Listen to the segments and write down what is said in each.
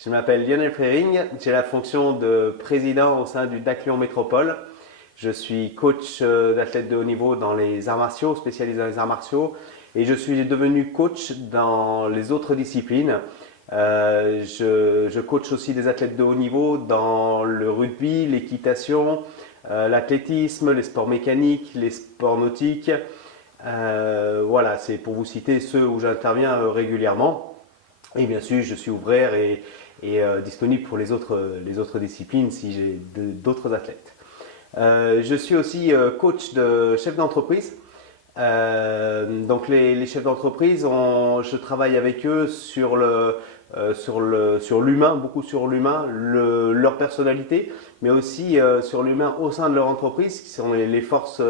Je m'appelle Lionel Frering, j'ai la fonction de président au sein du DAC Lyon Métropole. Je suis coach d'athlètes de haut niveau dans les arts martiaux, spécialisé dans les arts martiaux, et je suis devenu coach dans les autres disciplines. Je coach aussi des athlètes de haut niveau dans le rugby, l'équitation, l'athlétisme, les sports mécaniques, les sports nautiques. Voilà, c'est pour vous citer ceux où j'interviens régulièrement. Et bien sûr, je suis ouvert et disponible pour les autres disciplines si j'ai d'autres athlètes. Je suis aussi coach de chefs d'entreprise. Donc les chefs d'entreprise, je travaille avec eux sur l'humain, beaucoup sur l'humain, leur personnalité, mais aussi sur l'humain au sein de leur entreprise, qui sont les forces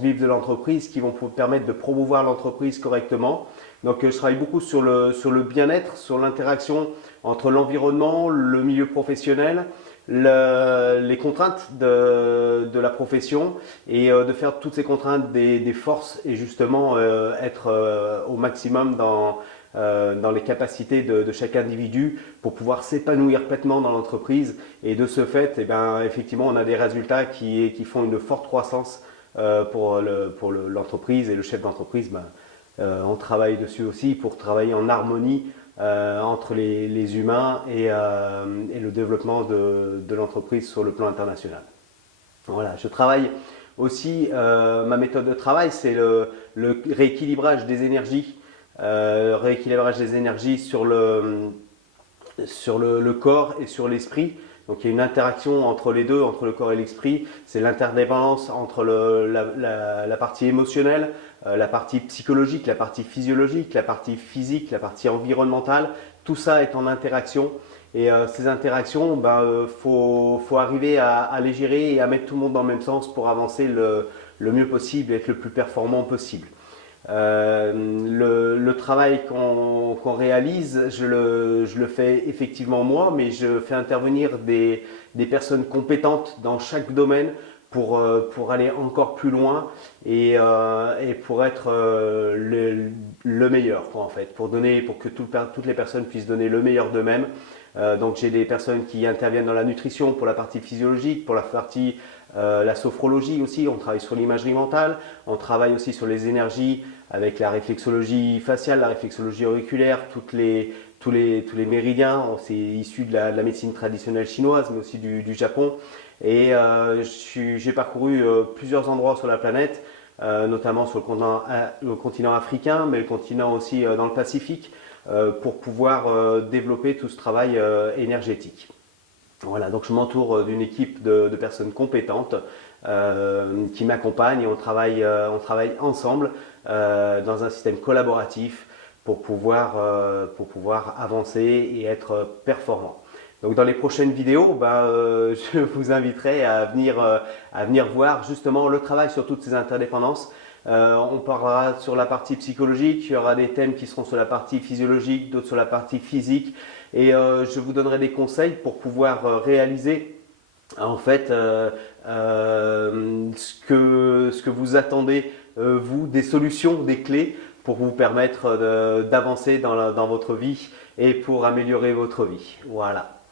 vives de l'entreprise qui vont permettre de promouvoir l'entreprise correctement. Donc je travaille beaucoup sur le bien-être, sur l'interaction entre l'environnement, le milieu professionnel, les contraintes de la profession et de faire toutes ces contraintes des forces et justement être au maximum dans les capacités de chaque individu pour pouvoir s'épanouir pleinement dans l'entreprise. Et de ce fait, eh bien, effectivement, on a des résultats qui font une forte croissance pour l'entreprise et le chef d'entreprise. On travaille dessus aussi pour travailler en harmonie entre les humains et le développement de l'entreprise sur le plan international. Voilà, je travaille aussi, ma méthode de travail, c'est le rééquilibrage des énergies. Rééquilibrage des énergies sur le corps et sur l'esprit. Donc il y a une interaction entre les deux, entre le corps et l'esprit. C'est l'interdépendance entre la partie émotionnelle, la partie psychologique, la partie physiologique, la partie physique, la partie environnementale. Tout ça est en interaction. Et ces interactions, faut arriver à les gérer et à mettre tout le monde dans le même sens pour avancer le mieux possible et être le plus performant possible. Le travail qu'on réalise, je le fais effectivement moi, mais je fais intervenir des personnes compétentes dans chaque domaine pour aller encore plus loin et pour être le meilleur, quoi, en fait, pour que toutes les personnes puissent donner le meilleur d'eux-mêmes. Donc j'ai des personnes qui interviennent dans la nutrition pour la partie physiologique, pour la partie la sophrologie aussi, on travaille sur l'imagerie mentale, on travaille aussi sur les énergies avec la réflexologie faciale, la réflexologie auriculaire, tous les méridiens, c'est issu de la médecine traditionnelle chinoise mais aussi du Japon. Et j'ai parcouru plusieurs endroits sur la planète, notamment sur le continent africain, mais le continent aussi dans le Pacifique, pour pouvoir développer tout ce travail énergétique. Voilà, donc je m'entoure d'une équipe de personnes compétentes qui m'accompagnent et on travaille ensemble dans un système collaboratif pour pouvoir avancer et être performant. Donc dans les prochaines vidéos, je vous inviterai à venir voir justement le travail sur toutes ces interdépendances. On parlera sur la partie psychologique, il y aura des thèmes qui seront sur la partie physiologique, d'autres sur la partie physique et je vous donnerai des conseils pour pouvoir réaliser en fait ce que vous attendez vous, des solutions, des clés pour vous permettre d'avancer dans votre vie et pour améliorer votre vie. Voilà.